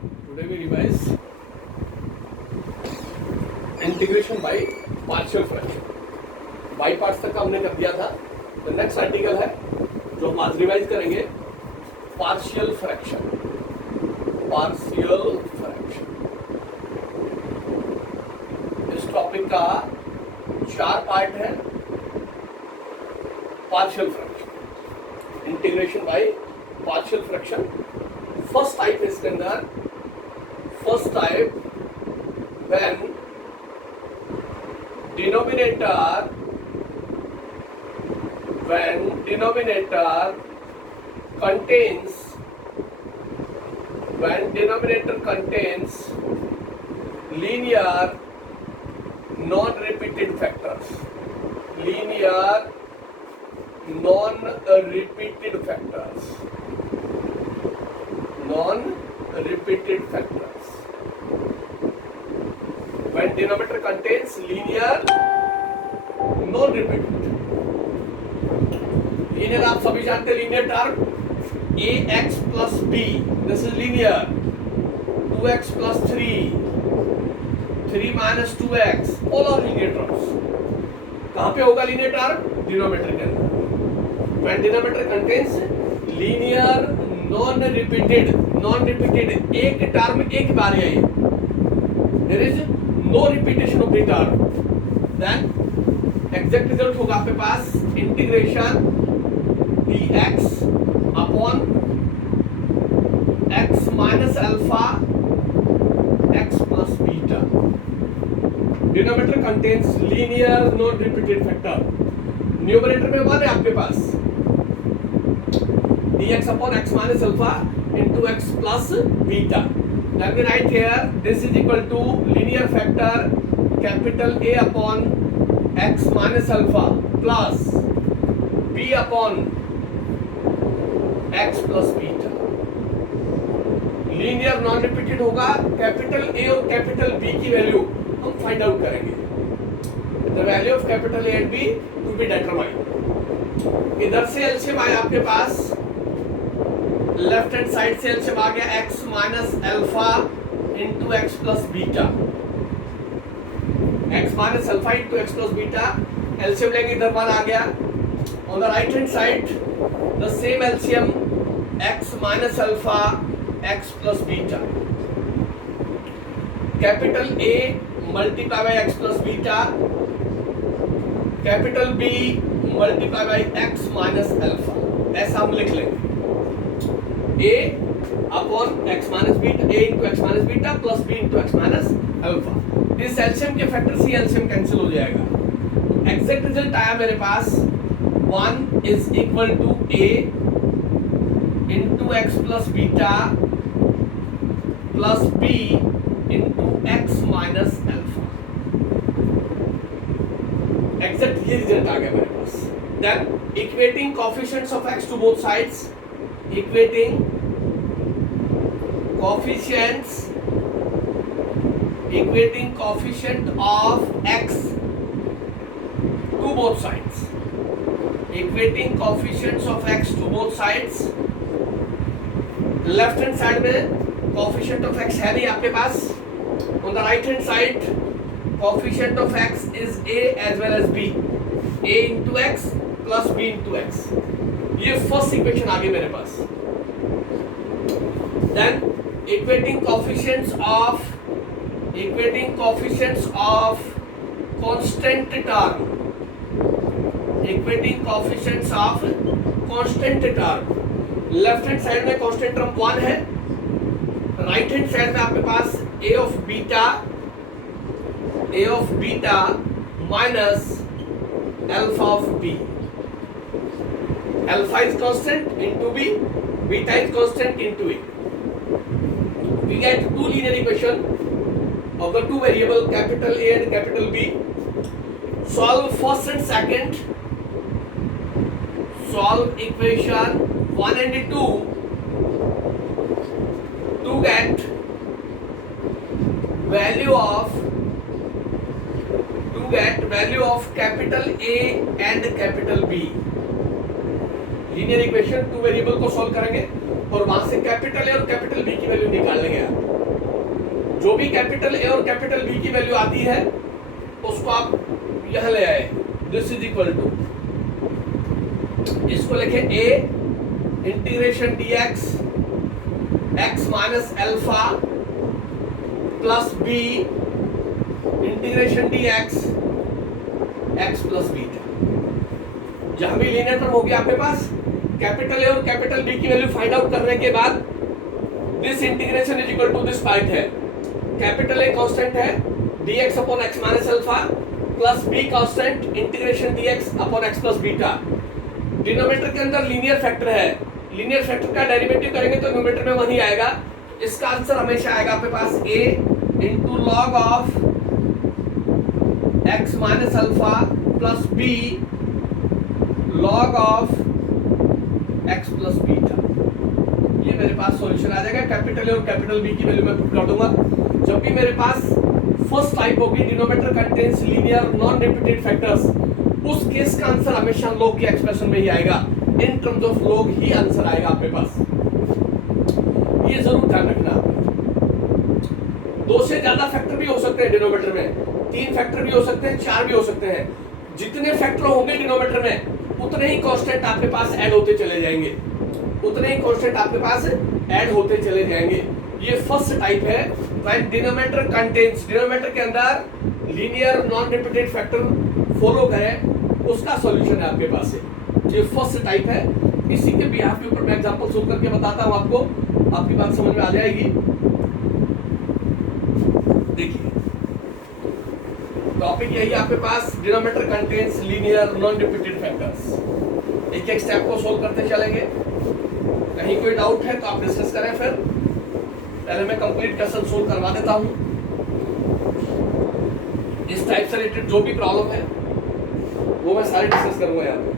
Today we revise integration by partial fraction. By parts तक का हमने कर दिया था। तो नेक्स्ट आर्टिकल है जो हम आज रिवाइज करेंगे, पार्शियल फ्रैक्शन। पार्शियल फ्रैक्शन इस टॉपिक का 4 पार्ट है। Partial fraction, integration by partial fraction. First type इसके अंदर, first type when denominator contains linear non-repeated factors, when denominator contains linear non-repeated। linear आप सभी जानते हैं, linear term ax plus b, this is linear। 2x plus 3 minus 2x, all are linear terms। कहाँ पे होगा linear term? denominator के अंदर। when denominator contains linear non-repeated, एक term एक बार है, there is no repetition of the term, then exact result होगा आपके पास integration dx upon x minus alpha x plus beta. Denominator contains linear non repeated factor, numerator में 1 है आपके पास, dx upon x minus alpha into x plus beta. Let me write here, this is equal to linear factor capital A upon x minus alpha plus b upon x plus beta। linear non repeated होगा, capital A और capital B की value हम find out करेंगे। the value of capital A and B to be determined। इधर से LCM आया आपके पास, left hand side से एलसीएम आ गया x minus alpha into x plus beta. x minus alpha into x plus beta, LCM लेंगे इधर 1 आ गया। On the right hand side the same LCM x minus alpha x plus beta. Capital A multiply bye x plus beta, capital B multiply bye x minus alpha. ऐसा हम लिख लेंगे, a upon x minus beta, a into x minus beta plus b into x minus alpha. इस LCM के factor से LCM cancel हो जाएगा। Exact result आया मेरे पास 1 is equal to a into x plus beta plus b into x minus alpha. Exact ये result आ गया मेरे पास। Then equating coefficients of x to both sides, equating coefficient of x to both sides, equating coefficients of x to both sides। Left hand side में coefficient of x है नहीं आपके पास। on the right hand side coefficient of x is a as well as b, a into x plus b into x। ये first equation आ गई मेरे पास। Then equating coefficients of constant term, equating coefficients of constant term. Left hand side में constant term 1 है, right hand side में आपके पास a of beta minus alpha of b। alpha is constant into b, beta is constant into a। we get two linear equation of the two variable capital A and capital B। solve first and second, solve equation 1 and 2 to get value of capital A and capital B। Linear equation 2 variable को solve करेंगे। और वहां से capital A और capital B की value निकाल लेंगे आप। जो भी कैपिटल ए और कैपिटल बी की वैल्यू आती है उसको आप यहां ले आए। दिस इज इक्वल टू, इसको लिखे a integration dx x minus alpha plus b integration dx x plus beta. जहां भी लीनियर टर्म होगी आपके पास, कैपिटल ए और कैपिटल बी की वैल्यू फाइंड आउट करने के बाद this integration is equal to this part है, कैपिटल ए कांस्टेंट है dx upon x minus alpha plus b constant integration dx upon x plus beta. Denominator के अंदर linear factor है, linear factor का derivative करेंगे तो न्यूमरेटर में वही आएगा। इसका आंसर हमेशा आएगा आपके पास a into log of x minus alpha plus b log of x plus beta. ये मेरे पास सॉल्यूशन आ जाएगा। कैपिटल ए और कैपिटल बी की वैल्यू मैं पुट कर दूंगा। जब भी मेरे पास फर्स्ट टाइप होगी denominator contains linear non repeated factors, उस केस का आंसर हमेशा लॉग की एक्सप्रेशन में ही आएगा। In terms of log he answer आएगा आपके पास, ये जरूर ध्यान रखना। दो से ज्यादा फैक्टर भी हो सकते हैं डिनोमिनेटर में, 3 फैक्टर भी हो सकते हैं, 4 भी हो सकते हैं। जितने फैक्टर होंगे डिनोमिनेटर में उतने ही कांस्टेंट आपके पास ऐड होते चले जाएंगे, उतने ही कांस्टेंट आपके पास ऐड होते चले जाएंगे। ये फर्स्ट टाइप है व्हेन डिनोमिनेटर कंटेन्स, डिनोमिनेटर के अंदर linear non repeated factor follow करें, उसका सॉल्यूशन है आपके पास है। ये फर्स्ट टाइप है। इसी के बिहाफ के ऊपर मैं एग्जांपल सोल्व करके बताता हूं आपको, आपकी बात समझ में आ जाएगी। देखिए टॉपिक यही आपके पास, denominator contains linear non repeated factors. एक एक स्टेप को सोल्व करते चलेंगे। कहीं कोई डाउट है तो आप डिस्कस करें, फिर पहले मैं कंप्लीट क्वेश्चन सोल्व करवा देता हूं। इस टाइप से रिलेटेड जो भी प्रॉब्लम है वो मैं सारे डिस्कस करूंगा यहाँ पे।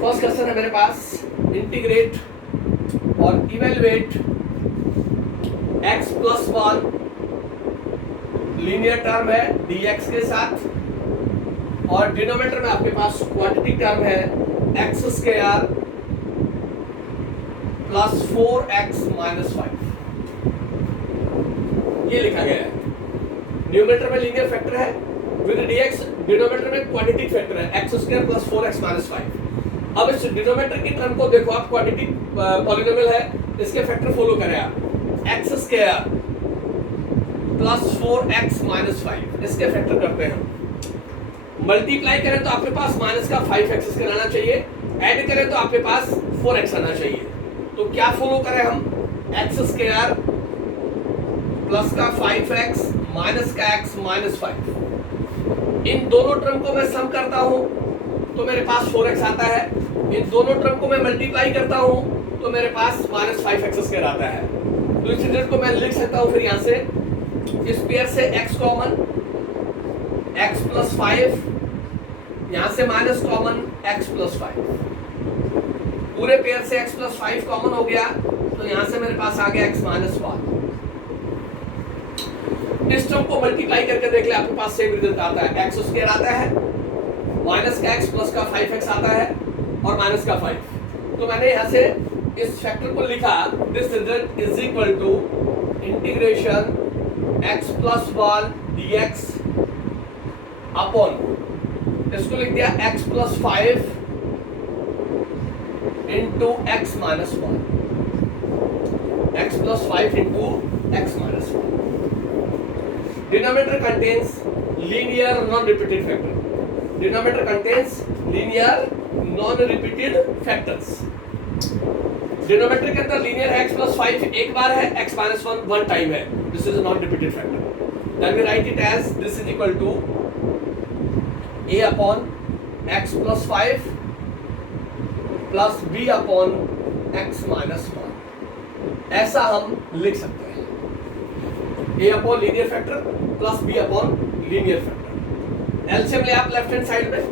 फर्स्ट क्वेश्चन है मेरे पास, इंटीग्रेट और evaluate x plus 1 linear term है dx के साथ, और डिनोमिनेटर में आपके पास क्वांटिटी टर्म है x square plus 4x minus 5। ये लिखा गया है। न्यूमरेटर में लीनियर फैक्टर है विद dx, डिनोमिनेटर में क्वाड्रेटिक फैक्टर है x square plus 4x minus 5। अब इस डिनोमिनेटर की टर्म को देखो आप, क्वाड्रेटिक पॉलिनोमियल है, इसके फैक्टर फॉलो करें आप, x square plus 4x minus 5, इसके फैक्टर करते हैं। मल्टीप्लाई करें तो आपके पास माइनस का 5x स्क्वायर आना चाहिए, ऐड करें तो आपके पास 4x आना चाहिए। तो क्या फॉलो करें हम, x स्क्वायर प्लस का 5x माइनस का x माइनस 5। इन दोनों टर्म को मैं सम करता हूं तो मेरे पास 4x आता है। इन दोनों टर्म को मैं मल्टीप्लाई करता हूं तो मेरे पास माइनस 5x स्क्वायर आता है। तो इस रिजल्ट को मैं लिख सकता हूं फिर यहां से, इस पेयर से x कॉमन, x प्लस 5, यहां से माइनस कॉमन x प्लस 5, पूरे पेयर से x प्लस 5 कॉमन हो गया तो यहां से मेरे पास आ गया x माइनस 1। इस टर्म को मल्टीप्लाई करके देख ले, आपके पास सेम रिजल्ट आता है, x स्क्वायर आता है, माइनस का x प्लस का 5x आता है और माइनस का 5। तो मैंने यहां से इस फैक्टर को लिखा, this result is equal to integration x plus 1 dx upon, इसको लिख दिया x plus 5 into x minus 1, x plus 5 into x minus 1। Denominator contains linear non-repeated factor. Denominator contains linear non-repeated factors. Denominator के अंदर linear है x plus 5 एक बार है, x minus 1 one time है. This is a non-repeated factor. Then we write it as this is equal to a upon x plus 5 plus b upon x minus 1. ऐसा हम लिख सकते हैं, a upon linear factor plus b upon linear factor. LCM ले आप left hand side में,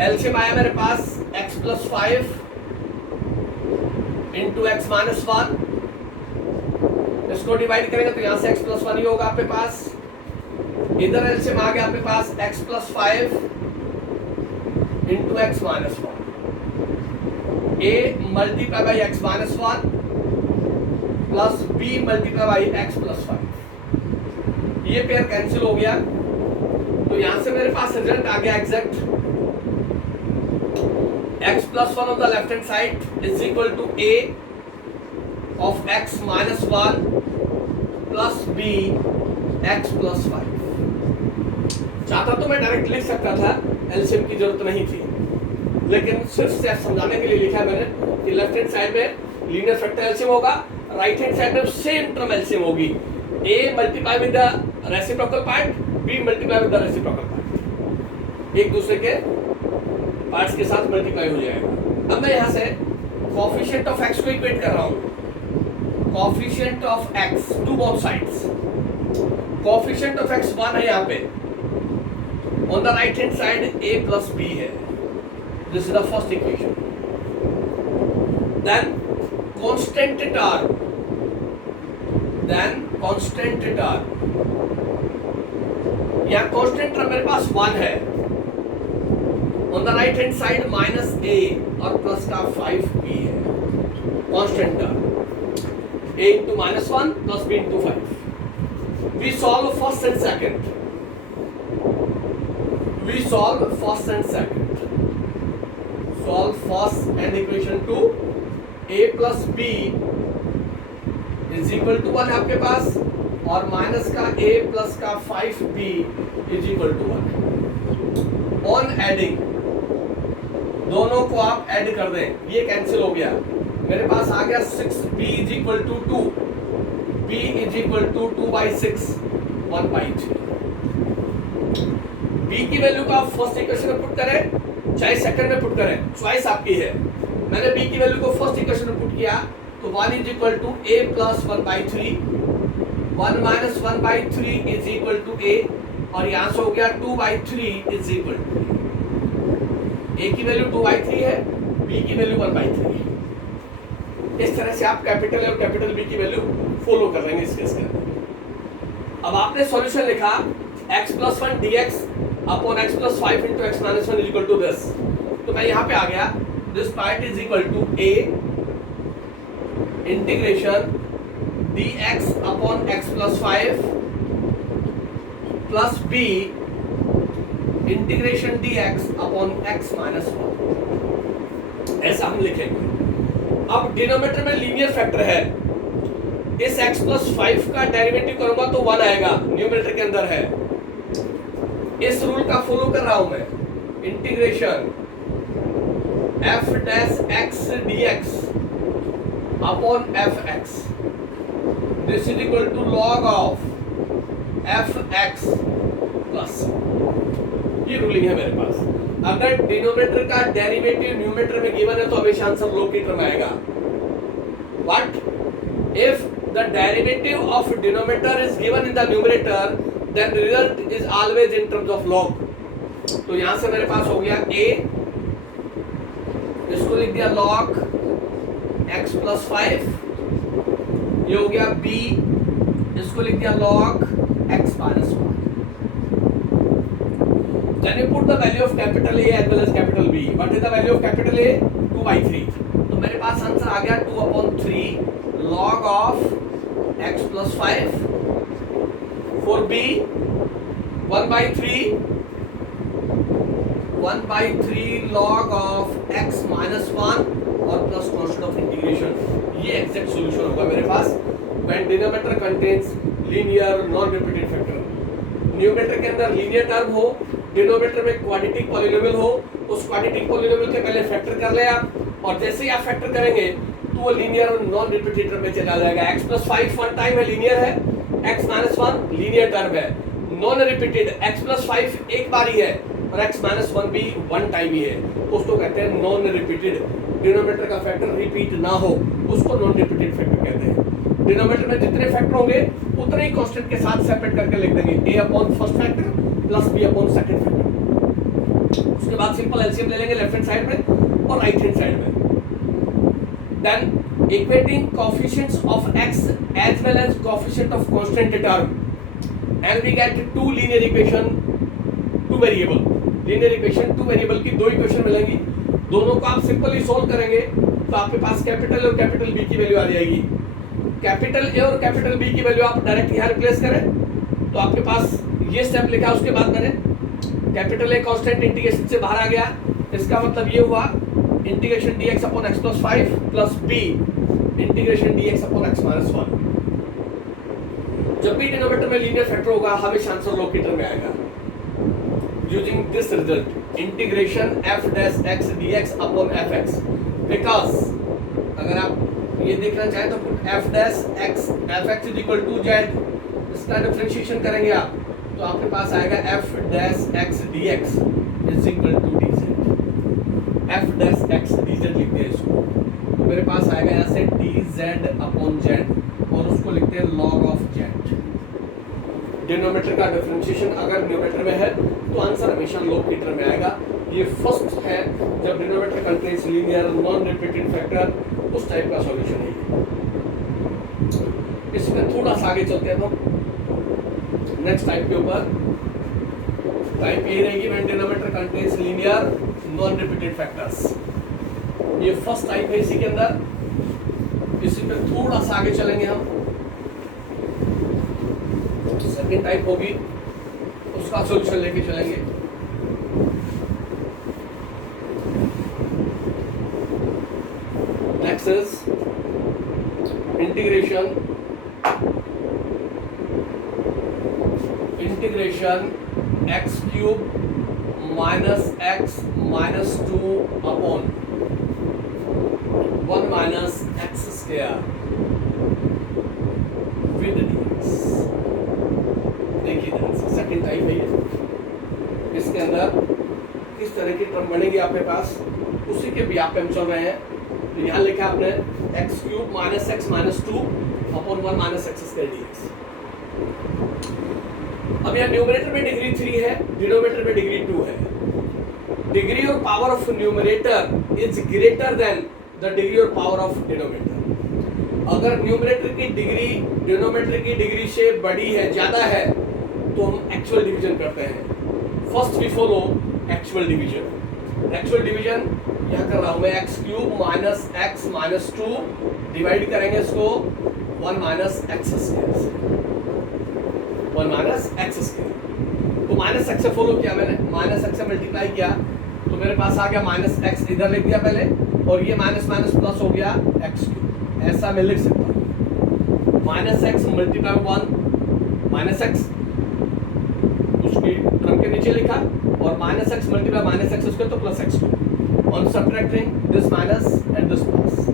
LCM आया मेरे पास x plus 5 into x minus 1, इसको डिवाइड करेंगे तो यहां से x प्लस 1 ही होगा आपके पास। इधर एलसीएम आ गया आपके पास x plus 5 into x minus 1। a multiply by x minus 1 plus b multiply by x plus 5। ये पेयर कैंसिल हो गया, तो यहां से मेरे पास रिजल्ट आ गया exact x plus 1 on the left hand side is equal to a of x minus 1 plus b x plus 5। चाहता तो मैं डायरेक्ट लिख सकता था, एलसीएम की जरूरत नहीं थी, लेकिन सिर्फ से समझाने के लिए लिखा है मैंने कि लेफ्ट हैंड साइड में लीनियर फैक्टर एलसीएम होगा, राइट हैंड साइड में सेम टर्म एलसीएम होगी, a multiply with the reciprocal part, b multiply with the reciprocal part, एक दूसरे के पार्ट्स के साथ मल्टीप्लाई हो जाएगा। अब मैं यहाँ से कोएफिशिएंट ऑफ x को इक्वेट कर रहा हूँ, coefficient of x to both sides. Coefficient of x 1 है यहाँ पे, on the right hand side a plus b है, this is the first equation. Then constant term, यहाँ कांस्टेंट टर्म मेरे पास 1 है, on the right hand side minus a और plus का 5b है, constant term a into minus 1 plus b into 5। We solve first and second, solve first and equation 2, a plus b is equal to 1 आपके पास, और minus का a plus का 5b is equal to 1। On adding दोनों को आप add कर दें, ये कैंसिल हो गया, मेरे पास आ गया 6b is equal to 2, b is equal to 2 by 6 1 by 3। b की वैल्यू को आप फर्स्ट इक्वेशन में पुट करें चाहे सेकंड में पुट करें, चॉइस आपकी है। मैंने b की वैल्यू को फर्स्ट इक्वेशन में पुट किया तो 1 is equal to a plus 1 by 3, 1 minus 1 by 3 is equal to a, और यहाँ से हो गया 2 by 3 is equal to a की वैल्यू 2 by 3 है, b की वैल्यू 1 by 3 है। इस तरह से आप कैपिटल और कैपिटल b की वैल्यू फॉलो कर लेंगे इस केस के अंदर। अब आपने सॉल्यूशन लिखा x plus 1 dx upon x plus 5 into x minus 1 is equal to this, तो मैं यहाँ पे आ गया, this part is equal to a integration dx upon x plus 5 plus b integration dx upon x minus 1, ऐसा हम लिखेंगे। अब denominator में लीनियर फैक्टर है, इस x plus 5 का डेरिवेटिव करूंगा तो 1 आएगा, न्यूमरेटर के अंदर है। इस रूल का फॉलो कर रहा हूं मैं, integration f dash x dx upon fx, this is equal to log of fx plus, ये रूलिंग है मेरे पास। अगर डिनोमिनेटर का डेरिवेटिव न्यूमरेटर में गिवन है तो हमेशा आंसर log की टर्म आएगा। What if the derivative of denominator is given in the numerator, then the result is always in terms of log। तो यहां से मेरे पास हो गया a, इसको लिख दिया log x plus 5, ये हो गया b, इसको लिख दिया log x minus 1। Then you put the value of capital A as well as capital B. What is the value of capital A? 2 by 3। तो मेरे पास आंसर आ गया 2 upon 3 log of x plus 5, for B 1 by 3 log of x minus 1 और plus constant of integration, ये exact solution होगा मेरे पास when denominator contains linear non repeated factor. Numerator के अंदर लीनियर टर्म हो, डिनोमिनेटर में क्वाड्रेटिक पॉलिनोमियल हो, उस क्वाड्रेटिक पॉलिनोमियल के पहले फैक्टर कर ले आप, और जैसे ही आप फैक्टर करेंगे तो वो लीनियर और नॉन रिपीटेड टर्म में चला जाएगा। x plus 5 वन टाइम है, लीनियर है, x minus 1 लीनियर टर्म है, नॉन रिपीटेड x plus 5 एक बार ही है और x minus 1 भी वन टाइम ही है, उसको कहते हैं नॉन रिपीटेड। डिनोमिनेटर का फैक्टर रिपीट ना हो उसको नॉन रिपीटेड फैक्टर कहते हैं। डिनोमिनेटर में जितने फैक्टर होंगे उतने ही कांस्टेंट के साथ सेपरेट करके लिख देंगे, a upon first factor plus b upon second factor. उसके बाद सिंपल एलसीएम ले लेंगे लेफ्ट हैंड साइड में और राइट हैंड साइड में। Then equating coefficients of x as well as coefficient of constant term, and we get two linear equation, two variable linear equation, two variable की दो equation मिलेंगी, दोनों को आप simply solve करेंगे तो आपके पास कैपिटल और कैपिटल बी की वैल्यू आ जाएगी। कैपिटल ए और कैपिटल बी की वैल्यू आप डायरेक्ट यहाँ रिप्लेस करें तो आपके पास ये स्टेप लिखा, उसके बाद मैंने कैपिटल ए कांस्टेंट इंटीग्रेशन से बाहर आ गया, इसका मतलब ये हुआ integration dx upon x plus 5 plus b integration dx upon x minus 1। जब भी डिनोमिनेटर में लीनियर फैक्टर होगा हमेशा आंसर लोकेटर में आएगा। Using this result integration f dash x dx upon fx, because अगर आप ये देखना चाहें तो f dash x fx is equal to z, इसका डिफरेंशिएशन करेंगे आप तो आपके पास आएगा f dash x dx is equal to dz। f dash x dz लिखते हैं इसको, तो मेरे पास आएगा यहाँ से dz अपॉन z और उसको लिखते हैं log ऑफ z। डिनोमिनेटर का डिफरेंशिएशन अगर न्यूमरेटर में है तो आंसर हमेशा लोकेटर में आएगा। ये फर्स्ट है जब denominator contains linear non repeated factor, उस टाइप का सॉल्यूशन है। इसमें थोड़ा सा आगे चलते हैं तो नेक्स्ट टाइप के ऊपर। टाइप ये रहेगी when denominator contains linear non repeated factors. ये फर्स्ट टाइप है इसी के अंदर। इसी पे थोड़ा सा आगे चलेंगे हम, सेकेंड टाइप होगी, उसका सॉल्यूशन लेके चलेंगे। Next is integration x cube minus x minus 2 upon 1 minus x square with dx। देखिए सेकेंड टाइप है ये। इसके अंदर किस तरह की टर्म बनेगी आपके पास, उसी के भी आप चल रहे हैं। तो यहाँ लिखा आपने x cube minus x minus 2 upon 1 minus x square dx। अब यहाँ न्यूमरेटर में डिग्री 3 है, डिनोमिनेटर में डिग्री 2 है। Degree or power of numerator is greater than the degree or power of denominator. अगर न्यूमरेटर की डिग्री डिनोमिनेटर की degree से बड़ी है, ज्यादा है, तो हम एक्चुअल डिवीजन करते हैं। First we follow actual division. Actual division यहाँ कर रहा हूं मैं, x cube minus x minus 2 divide करेंगे इसको 1 माइनस एक्स स्क्वायर से, 1 माइनस एक्स स्क्वायर। तो माइनस एक्स से फॉलो किया मैंने, माइनस एक्स से मल्टीप्लाई किया तो मेरे पास आ गया माइनस एक्स, इधर लिख दिया पहले, और ये माइनस माइनस प्लस हो गया एक्स क्यूब। ऐसा मैं लिख सकता हूँ minus X multiply 1 minus X, उसकी टर्म के नीचे लिखा, और minus X multiply minus x square तो plus X cube. On subtracting this minus and this plus,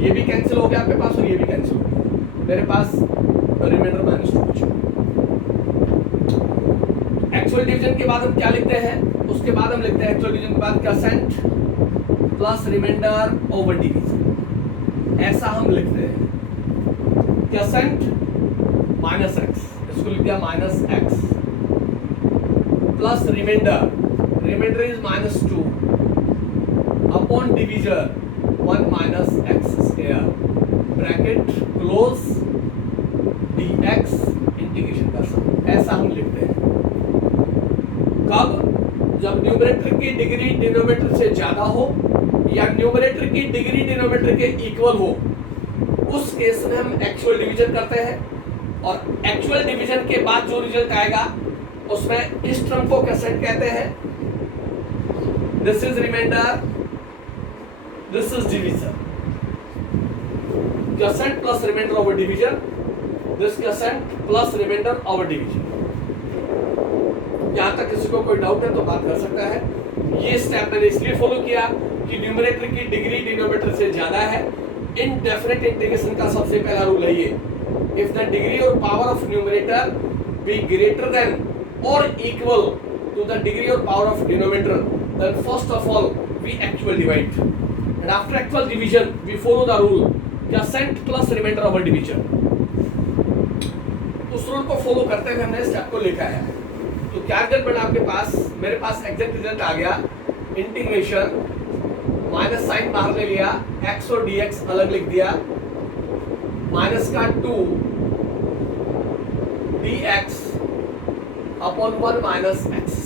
ये भी कैंसिल हो गया आपके पास और ये भी कैंसिल हो गया, मेरे पास रिमाइंडर माइनस 2 बचा। एक्चुअल डिवीजन के बाद हम क्या लिखते हैं, उसके बाद हम लिखते हैं एक्चुअल डिवीजन के बाद quotient plus remainder over division. ऐसा हम लिखते हैं क्वोशिएंट माइनस एक्स, इसको लिख दिया minus x, plus remainder, remainder is minus 2 upon divisor 1 minus x square, bracket close, dx integration का सम। ऐसा हम लिखते हैं कब, जब न्यूमरेटर की डिग्री डिनोमिनेटर से ज्यादा हो या न्यूमरेटर की डिग्री डिनोमिनेटर के इक्वल हो, उस केस में हम एक्चुअल डिवीजन करते हैं। और एक्चुअल डिवीजन के बाद जो रिजल्ट आएगा उसमें इस टर्म को क्वोशिएंट कहते हैं, this is remainder, this is division. Quotient plus remainder over division, this quotient plus remainder over division. यहाँ तक किसी को कोई डाउट है तो बात कर सकता है। ये स्टेप मैंने इसलिए फॉलो किया कि न्यूमरेटर की डिग्री डिनोमिनेटर से ज्यादा है। इनडेफिनेट इंटीग्रेशन का सबसे पहला रूल है ये, if the degree or power of numerator be greater than or equal to the degree or power of denominator, then first of all we actual divide, and after actual division we follow the rule quotient plus remainder over division. उस rule को फॉलो करते हुए हमने step को लिखा है। तो क्या रिजल्ट बना आपके पास, मेरे पास एग्जैक्ट रिजल्ट आ गया, इंटीग्रेशन माइनस साइन बाहर ले लिया, x और dx अलग लिख दिया, माइनस का 2 dx अपॉन 1 माइनस x,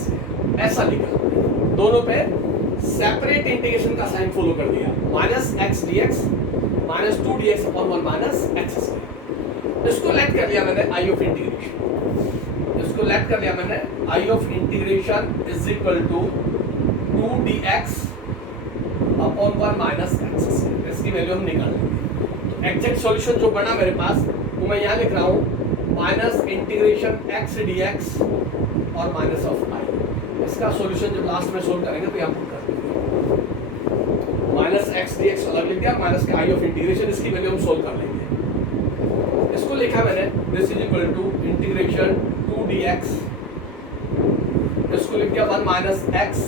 ऐसा लिखा। दोनों पे सेपरेट इंटीग्रेशन का साइन फॉलो कर दिया, minus X D X minus 2dx upon 1 minus x square. इसको लेट कर लिया मैंने आई ऑफ इंटीग्रेशन, इसको लेट कर लिया मैंने I of integration is equal to 2dx upon 1 minus x square. इसकी वैल्यू हम निकाल लेंगे। तो एग्जैक्ट सॉल्यूशन जो बना मेरे पास वो मैं यहाँ लिख रहा हूँ, minus integration x D x और माइनस ऑफ आई। इसका सॉल्यूशन जब लास्ट में सोल्व करेंगे तो यहाँ पुट कर देंगे, माइनस एक्स डी एक्स अलग लिख दिया, माइनस के आई ऑफ इंटीग्रेशन, इसकी वैल्यू हम सोल्व कर लेंगे। इसको लिखा मैंने this is equal to integration 2dx, इसको लिख दिया 1 minus x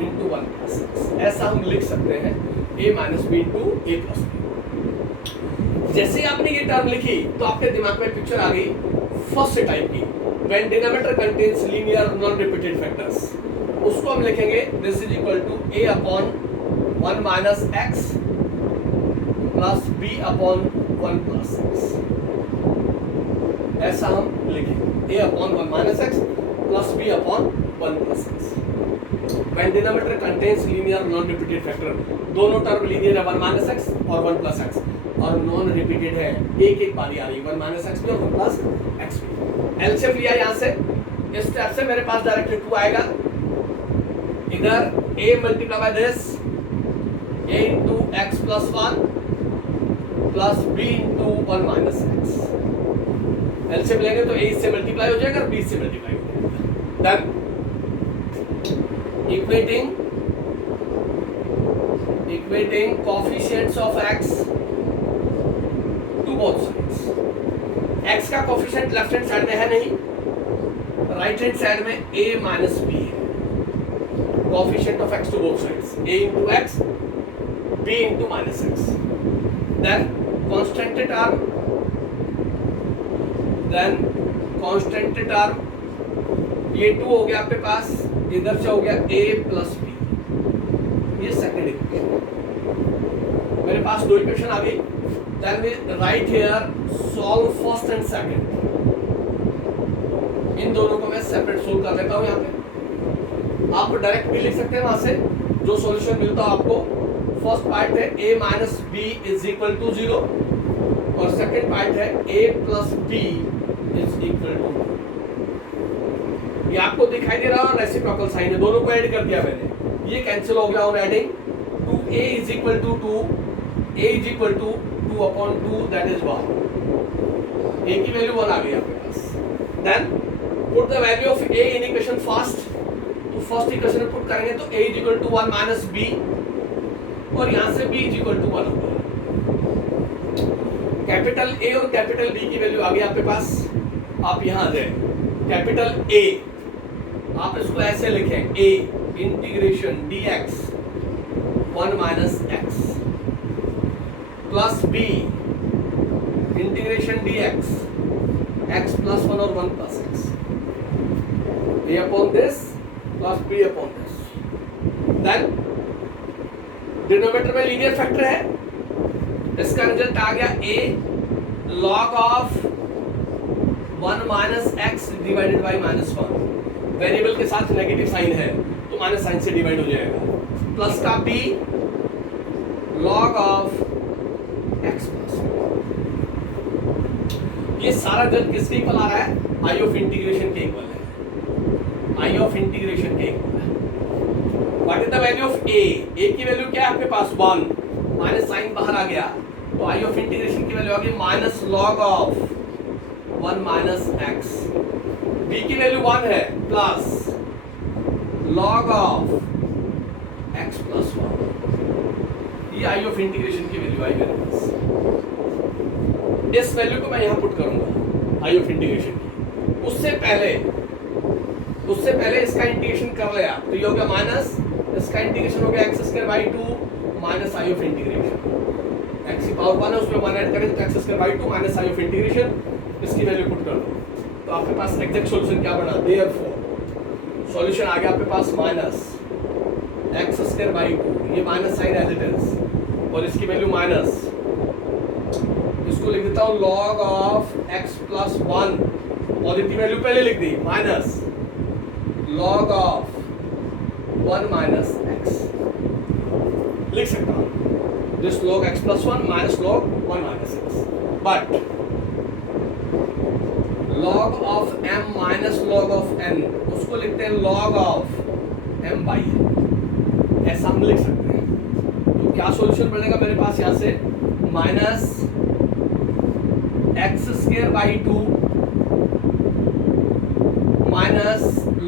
into 1 plus x. ऐसा हम लिख सकते हैं a minus B into A plus B. जैसे ही आपने ये टर्म लिखी तो आपके दिमाग में पिक्चर आ गई फर्स्ट टाइप की, when denominator contains linear non repeated factors. उसको हम लिखेंगे this is equal to a upon 1 minus x plus b upon 1 plus x. ऐसा हम लिखेंगे a upon 1 minus x plus b upon 1 plus x. When denominator contains linear non repeated factor, दोनों term linear है 1 minus x और 1 plus x, और non repeated है, एक एक बारी आ रही है 1 माइनस एक्स और 1 प्लस एक्स। एलसीएम लिया यहाँ से, इस स्टेप से मेरे पास डायरेक्टली 2 आएगा, इधर a multiply by this a into x plus 1 plus b into 1 minus x. LCM लेंगे तो a इससे मल्टीप्लाई हो जाएगा और b इससे मल्टीप्लाई हो जाएगा। Then equating coefficients of x to both sides। x का कोफिशिएंट लेफ्ट हैंड साइड में है नहीं, राइट हैंड साइड में a माइनस b है। Coefficient of x to both sides a into x b into minus x. Then constant term, ये 2 हो गया आपके पास, इधर से हो गया a प्लस b, ये सेकंड इक्वेशन। मेरे पास 2 इक्वेशन आ गई। Then we write here solve first and second. इन दोनों को मैं सेपरेट सोल्व कर लेता हूं। यहाँ पे आप डायरेक्ट भी लिख सकते हैं, वहां से जो सॉल्यूशन मिलता है आपको। फर्स्ट पार्ट है a minus b is equal to 0 और सेकंड पार्ट है a plus b is equal to. ये आपको दिखाई दे रहा है रेसिप्रोकल साइन है, दोनों को ऐड कर दिया मैंने, ये कैंसिल हो गया on adding. 2a is equal to 2, a is equal to 2 upon 2 that is 1। a की वैल्यू 1 आ गई आपके पास। Then put the value of a in equation first, तो फर्स्ट इक्वेशन में पुट करेंगे तो a is equal to 1 minus b और यहां से b इज इक्वल टू 1 होगा। कैपिटल A और कैपिटल B की वैल्यू आ गई आपके पास। आप यहां आ जाए, कैपिटल A आप इसको ऐसे लिखें, a integration dx 1 minus x plus b integration dx x plus 1 और 1 plus x, a upon this plus b upon this. Than denominator में लीनियर फैक्टर है, इसका रिजल्ट आ गया a log of 1 minus x divided by minus 1। Variable के साथ negative sign है तो माइनस साइन से डिवाइड हो जाएगा, प्लस का b log of x plus. ये सारा रिजल्ट किसके इक्वल आ रहा है? आई ऑफ इंटीग्रेशन के इक्वल है, आई ऑफ इंटीग्रेशन के इक्वल है। What is the value of a? a की वैल्यू क्या है आपके पास? 1, माइनस साइन बाहर आ गया तो आई ऑफ इंटीग्रेशन की वैल्यू आ गई minus log of 1 minus x. b की वैल्यू 1 है, plus log of x plus 1। ये आई ऑफ इंटीग्रेशन की वैल्यू आई मेरे पास। इस वैल्यू को मैं यहां पुट करूंगा आई ऑफ इंटीग्रेशन की। उससे पहले इसका इंटीग्रेशन कर लिया तो ये हो गया माइनस, इसका इंटीग्रेशन हो गया x square by 2 minus I of integration. X की पावर 1 है उसमें 1 ऐड करें तो x square by 2 minus I of integration, इसकी वैल्यू पुट कर दो तो आपके पास एग्जैक्ट सॉल्यूशन क्या बना? देयरफॉर सॉल्यूशन आ गया आपके पास माइनस एक्स स्क्वायर बाई 2, ये minus sign as it is और इसकी वैल्यू माइनस, इसको लिख देता हूं log of x plus 1, positive value पहले लिख दी, minus log of 1 minus X लिख सकता हूं, this log x plus 1 minus log 1 minus X, but log of m minus log of n उसको लिखते हैं log of m by n, ऐसा हम लिख सकते हैं। तो क्या सॉल्यूशन बनेगा मेरे पास यहां से, minus x square by 2 minus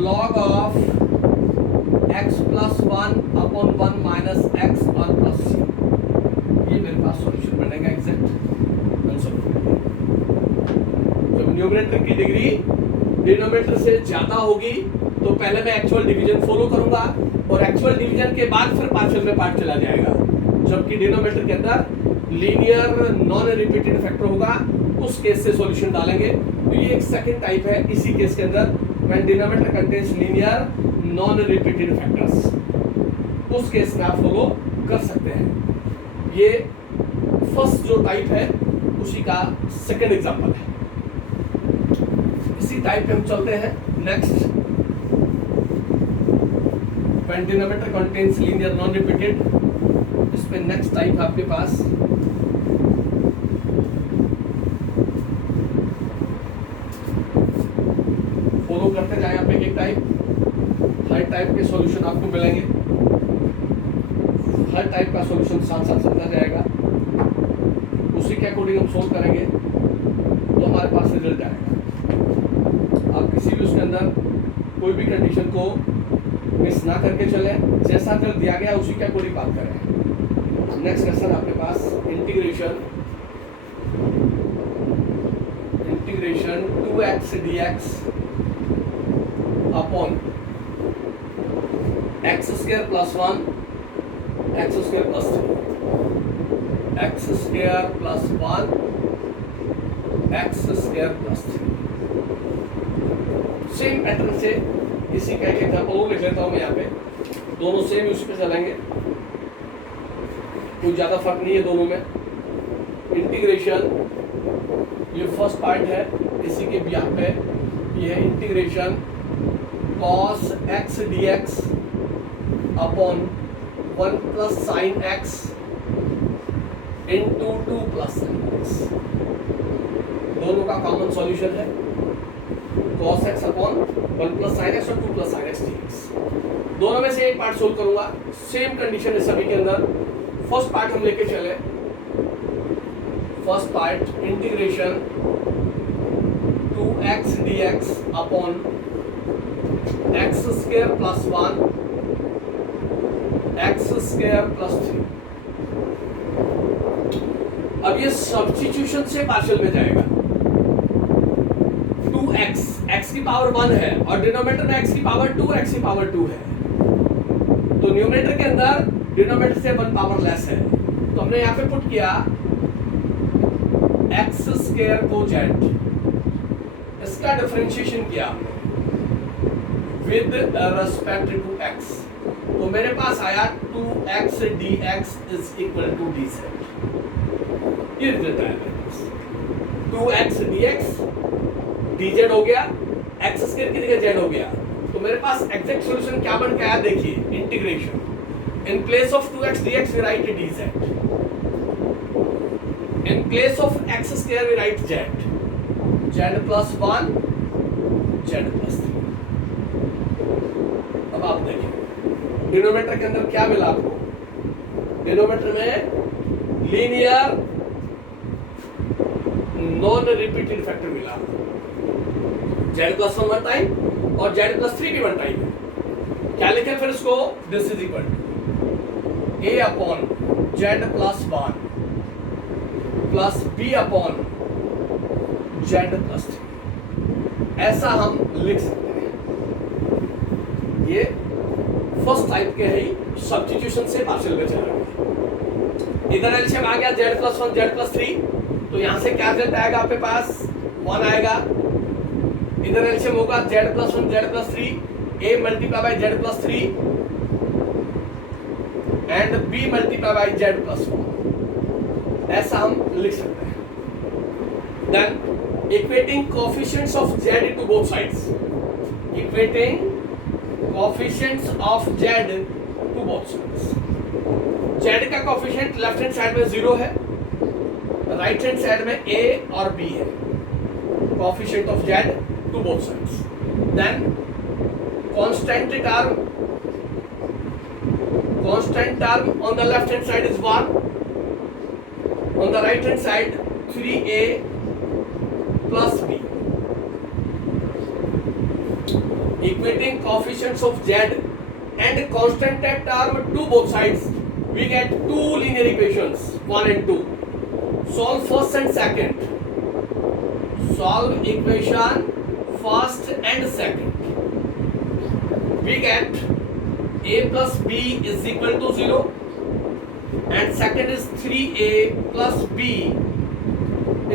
log of x plus 1 upon 1 minus x और प्लस c, ये मेरे पास सॉल्यूशन बनेगा एग्जैक्ट आंसर। जब न्यूमरेटर की डिग्री डिनोमिनेटर से ज्यादा होगी तो पहले मैं एक्चुअल डिवीजन फॉलो करूंगा और एक्चुअल डिवीजन के बाद फिर पार्शियल में पार्ट चला जाएगा। जबकि डिनोमिनेटर के अंदर लीनियर नॉन रिपीटेड फैक्टर होगा, उस केस से सॉल्यूशन डालेंगे। तो ये एक सेकंड टाइप है इसी केस के अंदर, when denominator contains linear non repeated factors, उस केस में आप फॉलो कर सकते हैं। ये फर्स्ट जो टाइप है उसी का सेकंड एग्जांपल है। इसी टाइप पे हम चलते हैं next, when denominator contains linear non repeated, इसमें नेक्स्ट टाइप आपके पास फॉलो करते जाए आप एक टाइप, हर टाइप के सॉल्यूशन आपको मिलेंगे, हर टाइप का सॉल्यूशन साथ साथ चलता जाएगा, उसी के अकॉर्डिंग हम सोल्व करेंगे तो हमारे पास रिजल्ट आएगा। आप किसी भी उसके अंदर कोई भी कंडीशन को मिस ना करके चले, जैसा रिजल्ट दिया गया उसी के अकॉर्डिंग बात करें। नेक्स्ट क्वेश्चन आपके पास integration 2x dx upon x square plus 1 x square plus 3, x square plus 1 x square plus 3। Same pattern से इसी का एक एग्जांपल और लिख लेता हूं मैं यहाँ पे, दोनों सेम उसी पे चलेंगे, कोई ज्यादा फर्क नहीं है दोनों में। इंटीग्रेशन, ये फर्स्ट पार्ट है इसी के यहाँ पे, ये है integration cos x dx upon 1 plus sign x into 2 plus sign x, दोनों का कॉमन सॉल्यूशन है cos x upon 1 plus sign x और 2 प्लस साइन x dx। दोनों में से एक पार्ट सोल्व करूंगा, सेम कंडीशन है सभी के अंदर। फर्स्ट पार्ट हम लेके चले, first part integration 2x dx upon x square plus 1 x square plus 3। अब ये सब्स्टिट्यूशन से पार्शियल में जाएगा। 2x x की पावर 1 है और डिनोमिनेटर में x की पावर 2 और x की पावर 2 है, तो न्यूमरेटर के अंदर डिनोमिनेटर से 1 पावर लेस है, तो हमने यहां पे पुट किया x स्क्वायर को z, इसका डिफरेंशिएशन किया विद रेस्पेक्ट टू x, तो मेरे पास आया 2x dx is equal to dz। ये रिजल्ट आया मेरे पास, 2x dx dz हो गया, x स्क्वायर की जगह z हो गया। तो मेरे पास एग्जैक्ट सॉल्यूशन क्या बन गया देखिए, integration in place of 2x dx we write dz, in place of x square we write z plus 1 z plus 3। अब आप देखिए डिनोमिनेटर के अंदर क्या मिला आपको, डिनोमिनेटर में लीनियर नॉन रिपीटेड फैक्टर मिला, z plus 1 वन टाइम और z plus 3 भी वन टाइम है। क्या लिखें फिर इसको, this is equal to a upon z plus 1 plus b upon z plus 3, ऐसा हम लिख सकते हैं। ये फर्स्ट टाइप के है, सब्स्टिट्यूशन से पार्शियल में चला गया। इधर एलसीएम आ गया z प्लस 1 z प्लस 3, तो यहां से क्या रिजल्ट आएगा आपके पास 1 आएगा। इधर एलसीएम होगा z plus 1 z plus 3, a multiply by z plus 3 and b multiply by z plus 1, ऐसा हम लिख सकते हैं। Then equating coefficients of z into both sides, equating coefficients of z to both sides. Z का coefficient left hand side में 0 है, right hand side में a और b है। Coefficient of z to both sides. Then constant term on the left hand side is 1, on the right hand side 3a plus b. Equating coefficients of z and constant term to both sides, we get two linear equations 1 and 2. Solve first and second. Solve equation first and second. We get a plus b is equal to 0 and second is 3a plus b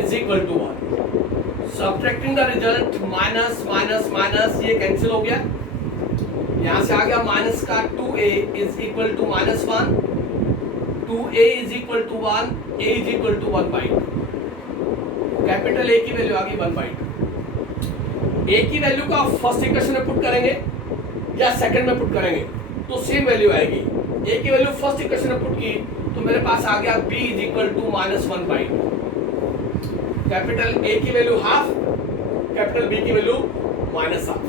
is equal to 1. Subtracting the result minus minus minus, ये cancel हो गया, यहाँ से आ गया minus का 2a is equal to minus 1, 2a is equal to 1, a is equal to 1/2. Capital a की value आ गई 1/2। a की वैल्यू का फर्स्ट इक्वेशन में पुट करेंगे या सेकंड में पुट करेंगे तो सेम वैल्यू आएगी। a की वैल्यू फर्स्ट इक्वेशन में पुट की तो मेरे पास आ गया b is equal to minus 1/2। Capital a की वैल्यू हाफ, कैपिटल b की वैल्यू माइनस हाफ,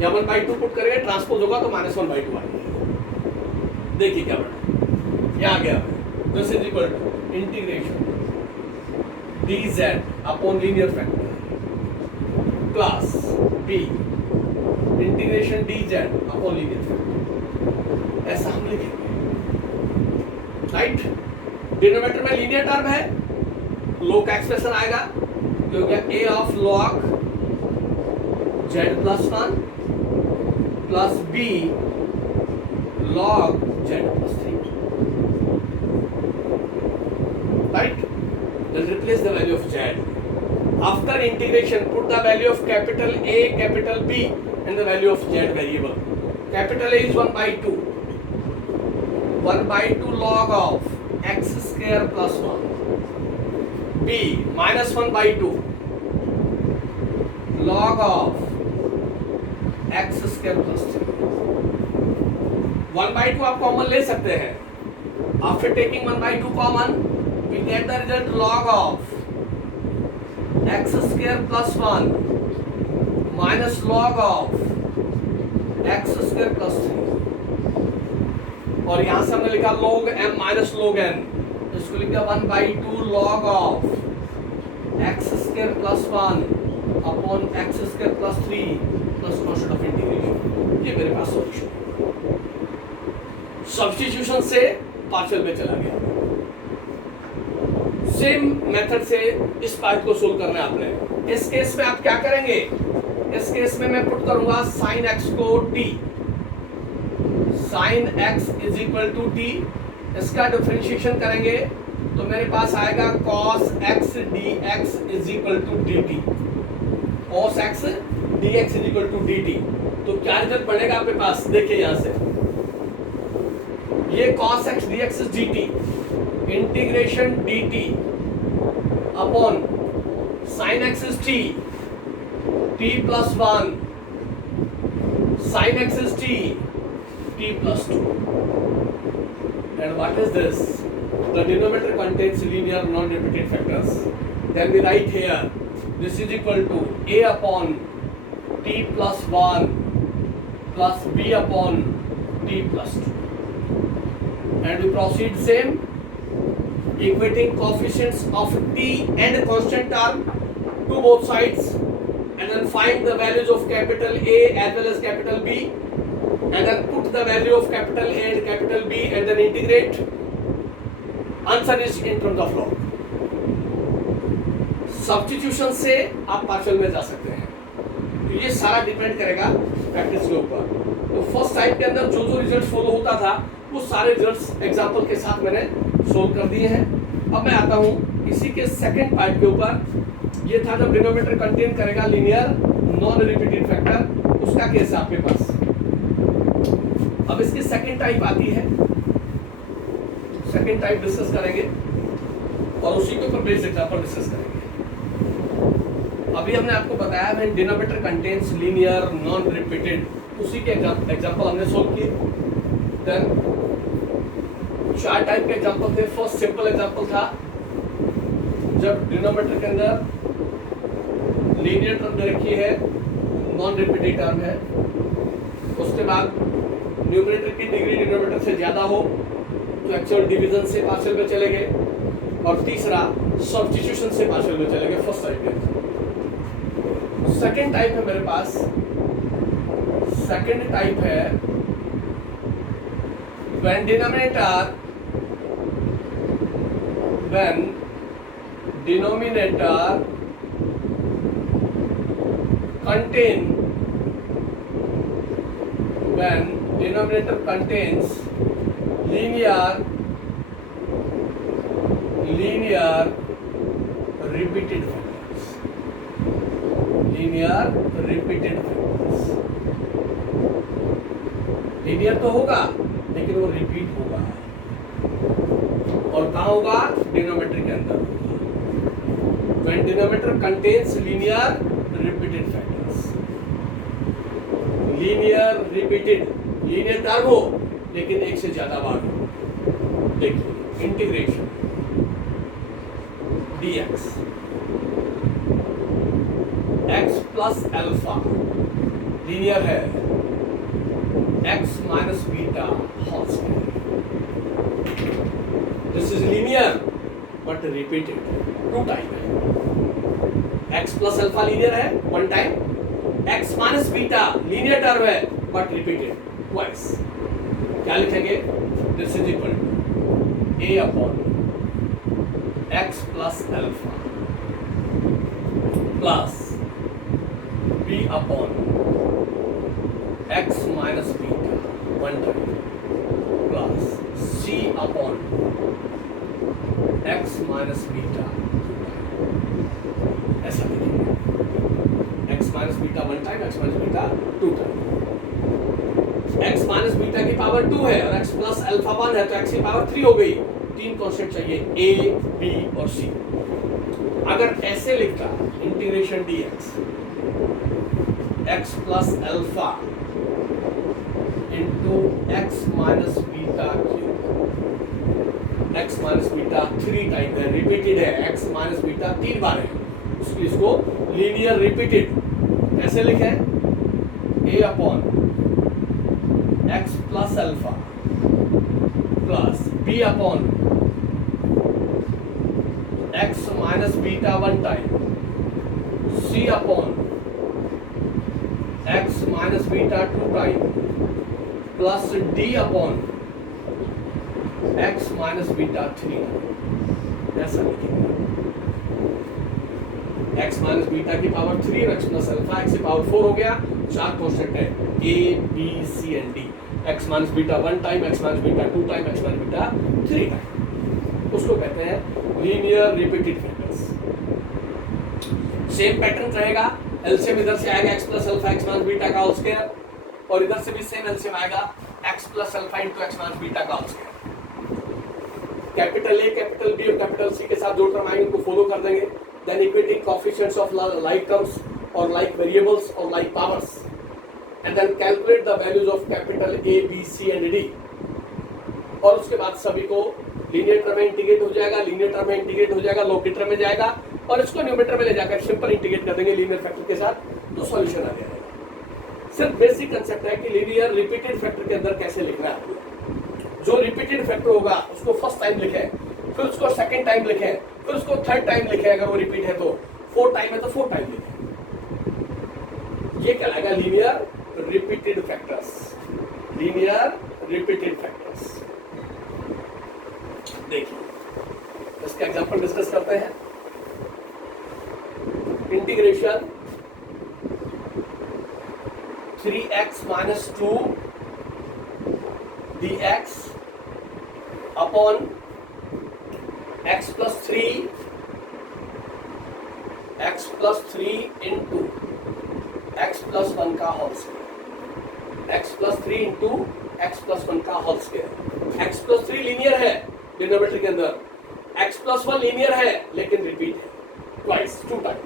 या 1/2 पुट करेंगे ट्रांसपोज होगा तो माइनस 1/2 आएगी। देखिए क्या बना, यहाँ आ गया this is equal to integration dz upon linear factor plus b integration dz upon linear factor, ऐसा हम लिखेंगे। राइट, डिनोमिनेटर में लीनियर टर्म है, log का एक्सप्रेशन आएगा जो हो गया a of log z plus 1 plus b log z plus 3। राइट, then replace the value of z. After integration, put the value of capital A, capital B and the value of z variable. Capital A is 1/2. 1/2 log of x square plus 1. B minus 1/2 log of x square plus 3. 1/2 आप common ले सकते हैं। After taking 1/2 common, we get the result log of x square plus 1 minus log of x square plus 3, और यहां से हमने लिखा log m minus log n, इसको लिख दिया 1/2 log of x square plus 1 upon x square plus 3 plus constant of integration। ये मेरे पास सॉल्यूशन, सब्स्टिट्यूशन से पार्शियल में चला गया। सेम मेथड से इस पार्ट को सोल्व करना है आपने। इस केस में आप क्या करेंगे, इस केस में मैं पुट करूंगा sin x को t, sin x is equal to t, इसका डिफरेंशिएशन करेंगे तो मेरे पास आएगा cos x dx is equal to dt, cos x dx is equal to dt। तो क्या रिजल्ट बनेगा आपके पास, देखिए यहां से ये cos x dx is dt, integration dt upon sin x is t, t plus 1, sin x is t, t plus 2. And what is this? The denominator contains linear non-repeated factors. Then we write here, this is equal to a upon t plus 1 plus b upon t plus 2. And we proceed same, equating coefficients of t and constant term to both sides, and then find the values of capital A as well as capital B, and then put the value of capital A and capital B and then integrate. Answer is in terms of log. Substitution से आप partial में जा सकते हैं, तो ये सारा depend करेगा प्रैक्टिस के ऊपर। तो फर्स्ट टाइप के अंदर जो जो रिजल्ट फॉलो होता था वो सारे रिजल्ट्स एग्जांपल के साथ मैंने सोल्व कर दिए हैं। अब मैं आता हूँ इसी के सेकंड पार्ट के ऊपर। ये था जब डिनोमिनेटर कंटेन करेगा लीनियर नॉन रिपीटेड फैक्टर, उसका केस है आपके पास। अब इसकी सेकंड टाइप आती है, सेकंड टाइप डिस्कस करेंगे और उसी के ऊपर बेस्ड एग्जांपल डिस्कस करेंगे। अभी हमने आपको बताया when denominator contains linear non repeated उसी के एग्जाम्पल हमने सोल्व किए। देन 4 टाइप के एग्जाम्पल थे। फर्स्ट सिंपल एग्जाम्पल था जब डिनोमिनेटर के अंदर लीनियर टर्म दे रखी है, नॉन रिपीटेड टर्म है। उसके बाद न्यूमरेटर की डिग्री डिनोमिनेटर से ज्यादा हो तो एक्चुअल डिवीजन से पार्शियल में चले गए, और तीसरा सब्स्टिट्यूशन से पार्शियल में चले गए। First type. सेकेंड टाइप है मेरे पास, सेकेंड टाइप है when denominator contains linear repeated factors. Linear तो होगा लेकिन वो रिपीट होगा, और कहाँ होगा? डिनोमिनेटर के अंदर होगा। When denominator contains linear repeated factors, linear term हो लेकिन एक से ज्यादा बार हो। देखिए integration dx x plus alpha linear है, x minus beta whole square. This is linear but repeated 2 times है। x plus alpha linear है 1 time, x minus beta linear term है but repeated twice। क्या लिखेंगे? This is equal to a upon x plus alpha plus b upon x minus beta 1 time plus c upon x minus beta 2 time। ऐसा लिखेंगे x minus beta 1 time, x minus beta 2 time। x minus beta की power 2 है और x plus alpha 1 है तो x की power 3 हो गई। 3 कांस्टेंट चाहिए a, b और c। अगर ऐसे लिखता integration dx x plus alpha into x minus beta cube, x minus beta 3 time है, रिपीटेड है, x minus beta 3 बार है, इसको लीनियर रिपीटेड कैसे लिखे? a upon x plus alpha plus b upon x minus beta 1 time c upon x minus beta 2 time plus d upon x minus beta 3। ऐसा लिखेंगे x minus beta की power 3 और x plus alpha x की power 4 हो गया। 4 constant है a b c and d। x minus beta 1 time, x minus beta 2 time, x minus beta 3 time, उसको कहते हैं linear repeated factors. Same pattern रहेगा, एलसीएम इधर से आएगा x plus alpha x minus beta का होल स्क्वायर, और इधर से भी सेम एलसीएम आएगा x plus alpha into x minus beta का whole square. Capital A, capital B और कैपिटल सी के साथ जो टर्म आएंगे उनको फॉलो कर देंगे। Then equating coefficients of like terms और लाइक वेरिएबल्स और like powers, and then calculate the values of capital A B C and D. और उसके बाद सभी को लीनियर टर्म में इंटीग्रेट हो जाएगा, लीनियर टर्म में इंटीग्रेट हो जाएगा, लोकेटर में जाएगा और इसको न्यूमरेटर में ले जाकर सिंपल इंटीग्रेट कर देंगे लीनियर फैक्टर के साथ, तो सॉल्यूशन आ जाएगा। सिर्फ बेसिक कंसेप्ट है कि लीनियर रिपीटेड फैक्टर के अंदर कैसे लिखना है। जो रिपीटेड फैक्टर होगा उसको फर्स्ट टाइम लिखे, फिर उसको सेकंड टाइम लिखे, फिर उसको थर्ड टाइम लिखे, अगर वो रिपीट है तो 4 टाइम है तो 4 टाइम लिखे। ये कहलाएगा linear repeated factors. Linear repeated factors. देखिए इसका एग्जांपल डिस्कस करते हैं। Integration 3x minus 2 dx upon x plus 3 into x plus 1 का whole square. x plus 3 into x plus 1 का whole square. x plus 3 linear है डिनोमिनेटर के अंदर, x plus 1 linear है लेकिन रिपीट है twice, 2 time.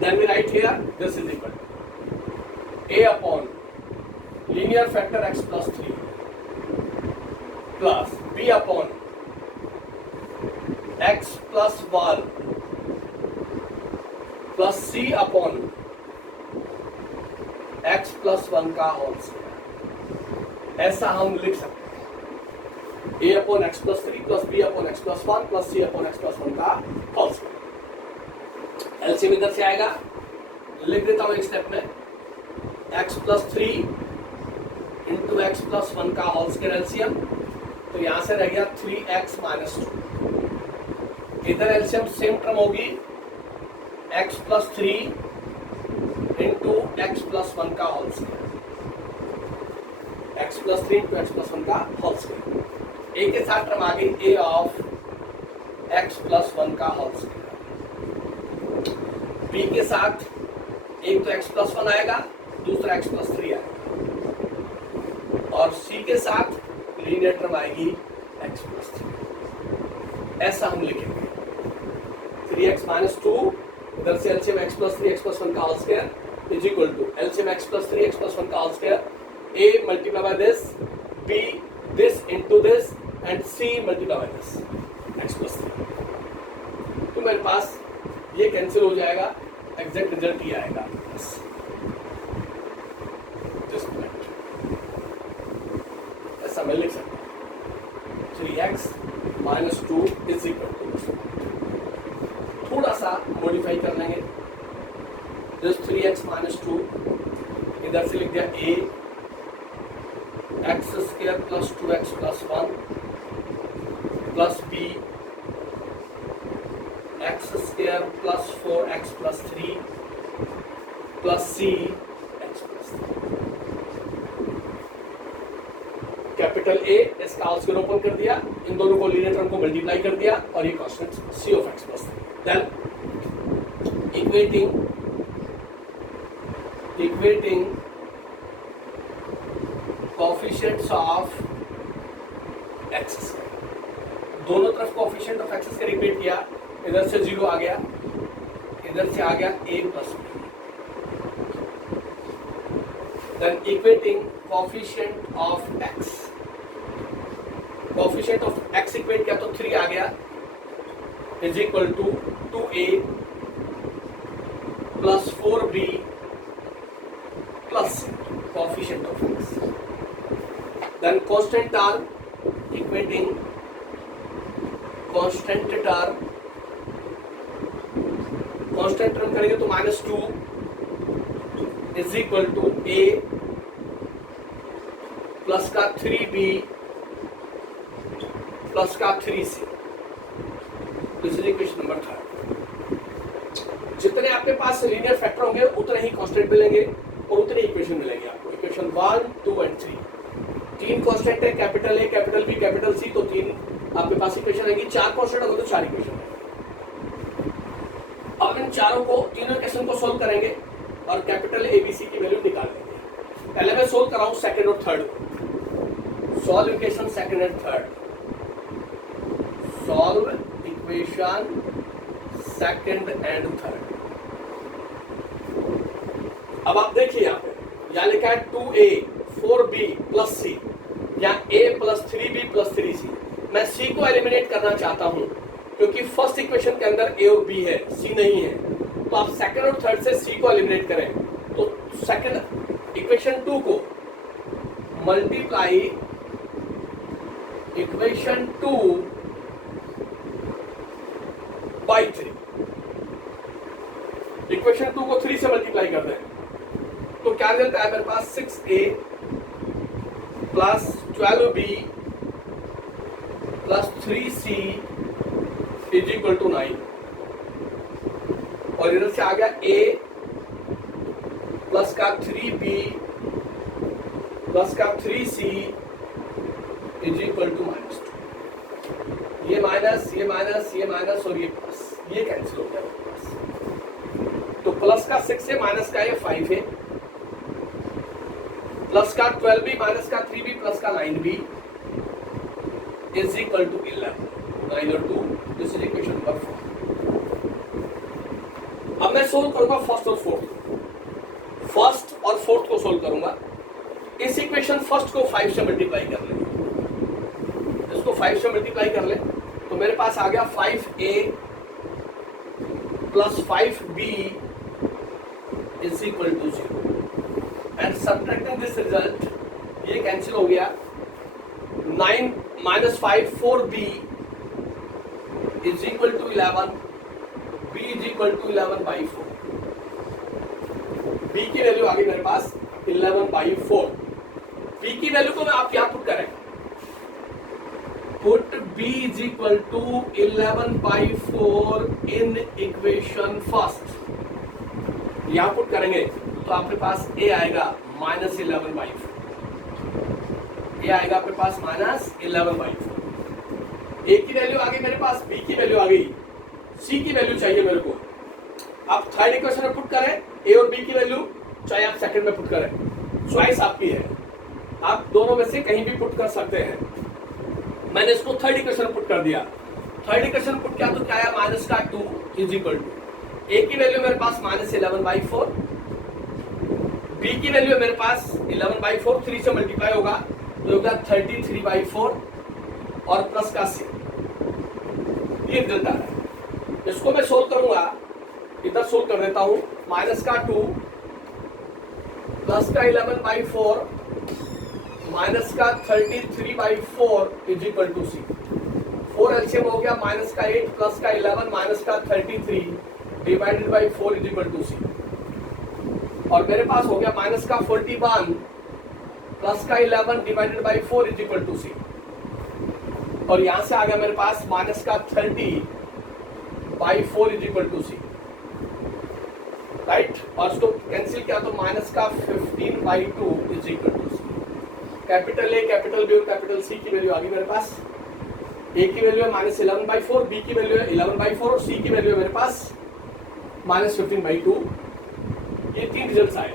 Then we write here this is equal to A upon linear factor X plus 3 plus B upon X plus 1 plus C upon X plus 1 का whole square. ऐसा हम लिख सकते हैं A upon X plus 3 plus B upon X plus 1 plus C upon X plus 1 का whole square. LCM इधर से आएगा, लिख देता हूं एक स्टेप में, x plus 3 into x plus 1 का होल स्क्वायर एलसीएम, तो यहां से रह गया 3x माइनस 2। इधर एलसीएम सेम टर्म होगी x plus 3 into x plus 1 का whole square, x plus 3 into x plus 1 का होल स्क्वायर। ए के साथ टर्म आ गई ए ऑफ एक्स प्लस 1 का होल स्क्वायर। बी के साथ एक तो एक्स प्लस 1 आएगा, दूसरा एक्स प्लस 3 आएगा, और सी के साथ लीनियर टर्म आएगी एक्स प्लस 3। ऐसा हम लिखेंगे 3x माइनस 2, इधर से LCM x plus 3 x plus 1 का whole square is equal to LCM x plus 3 x plus 1 का whole square, a multiply by this, b this into this and c multiply by this x plus 3। तो मेरे पास ये cancel हो जाएगा, exact result ही आएगा। ऐसा मैं लिख सकता हूँ 3x minus 2 is equal to, थोड़ा सा मॉडिफाई कर लेंगे, जस्ट 3x माइनस 2, इधर से लिख दिया a x square plus 2x plus 1 plus b x square plus 4x plus 3 plus c x plus 3। Capital A इसका होल स्क्वायर ओपन कर दिया, इन दोनों को लीनियर टर्म को मल्टीप्लाई कर दिया, और ये constant c of x plus 3। Then equating coefficients of x square, दोनों तरफ coefficient of x square equate किया, इधर से 0 आ गया, इधर से आ गया a plus b। Then equating coefficient of x, coefficient of x equate किया तो 3 आ गया, is equal to 2a plus 4b plus coefficient of x. Then constant term equating constant term करेंगे तो -2 is equal to a plus का 3b plus का 3c। This is equation number 3। जितने आपके पास linear factor होंगे उतने ही कांस्टेंट मिलेंगे और उतने इक्वेशन मिलेंगे आपको। इक्वेशन 1, 2 एंड 3, 3 कांस्टेंट है, capital A, capital B, capital C, तो 3 आपके पास इक्वेशन आएगी। 4 कांस्टेंट होंगे तो 4 इक्वेशन आएंगे। अब इन चारों को, तीनों इक्वेशन को सोल्व करेंगे और कैपिटल ए बी सी की वैल्यू निकाल लेंगे। पहले मैं सोल्व कराऊं सेकंड और थर्ड को। Solve equation second and third, solve equation second and third. अब आप देखिए यहाँ पे, यहाँ लिखा है 2a 4b प्लस c, यहाँ a plus 3b plus 3c। मैं c को एलिमिनेट करना चाहता हूँ क्योंकि फर्स्ट इक्वेशन के अंदर a और b है, c नहीं है। तो आप सेकंड और थर्ड से c को एलिमिनेट करें तो सेकंड इक्वेशन 2 को मल्टीप्लाई इक्वेशन 2 बाई 3, इक्वेशन 2 को 3 से मल्टीप्लाई कर दें तो क्या रिजल्ट आया मेरे पास 6a plus 12b plus 3c is equal to 9, और इधर से आ गया a प्लस का 3b प्लस का 3c इज इक्वल टू -2। ये माइनस, ये माइनस, ये माइनस और ये प्लस, ये कैंसिल हो गया प्लस। तो प्लस का 6 है, माइनस का ये 5 है, प्लस का 12b माइनस का 3b प्लस का 9b इज इक्वल टू 11। 9 और 2, दिस इज इक्वेशन नंबर 4। अब मैं सोल्व करूंगा फर्स्ट और फोर्थ। फर्स्ट और फोर्थ को सोल्व करूंगा। इस इक्वेशन फर्स्ट को 5 से मल्टीप्लाई कर लें, इसको 5 से मल्टीप्लाई कर लें तो मेरे पास आ गया 5a plus 5b is equal to 0 and subtracting this result, ये कैंसिल हो गया। 9 minus 5 4b is equal to 11, b is equal to 11 by 4। b की वैल्यू आ गई मेरे पास 11 बाई 4। b की वैल्यू को आप क्या पुट करें, put b is equal to 11 by 4 in equation first, यहां पुट करेंगे तो आपके पास a आएगा माइनस 11 बाई 4, ये आएगा आपके पास माइनस 11 बाई 4। a की वैल्यू आ गई मेरे पास, b की वैल्यू आ गई, c की वैल्यू चाहिए मेरे को। आप थर्ड इक्वेशन में पुट करें a और b की वैल्यू, चाहे आप सेकंड में पुट करें, चॉइस आपकी है, आप दोनों में से कहीं भी पुट कर सकते हैं। मैंने इसको थर्ड इक्वेशन पुट कर दिया, थर्ड इक्वेशन पुट किया तो क्या आया, माइनस का 2 इज इक्वल टू a की वैल्यू मेरे पास माइनस 11 बाई 4, b की वैल्यू है मेरे पास 11 बाई 4, 3 से मल्टीप्लाई होगा तो होगा 33 बाई 4 और प्लस का c, ये रिजल्ट आ रहा है। इसको मैं सोल्व करूंगा, इधर सोल्व कर देता हूं, माइनस का 2 प्लस का 11 बाई 4 माइनस का 33 by 4 is equal to C. 4 LCM हो गया, माइनस का 8 प्लस का 11 माइनस का 33 divided by 4 is equal to C. और मेरे पास हो गया माइनस का 41 प्लस का 11 divided by 4 is equal to C. और यहां से आ गया मेरे पास माइनस का 30 by 4 is equal to C, right. और इसको कैंसिल किया तो माइनस का 15 by 2 is equal to C. Capital A, capital B और कैपिटल सी की वैल्यू आ गई मेरे पास। ए की वैल्यू है माइनस 11 बाई 4, बी की वैल्यू है 11 बाई 4 और सी की वैल्यू है मेरे पास माइनस 15 बाई 2। ये तीन रिजल्ट्स आए।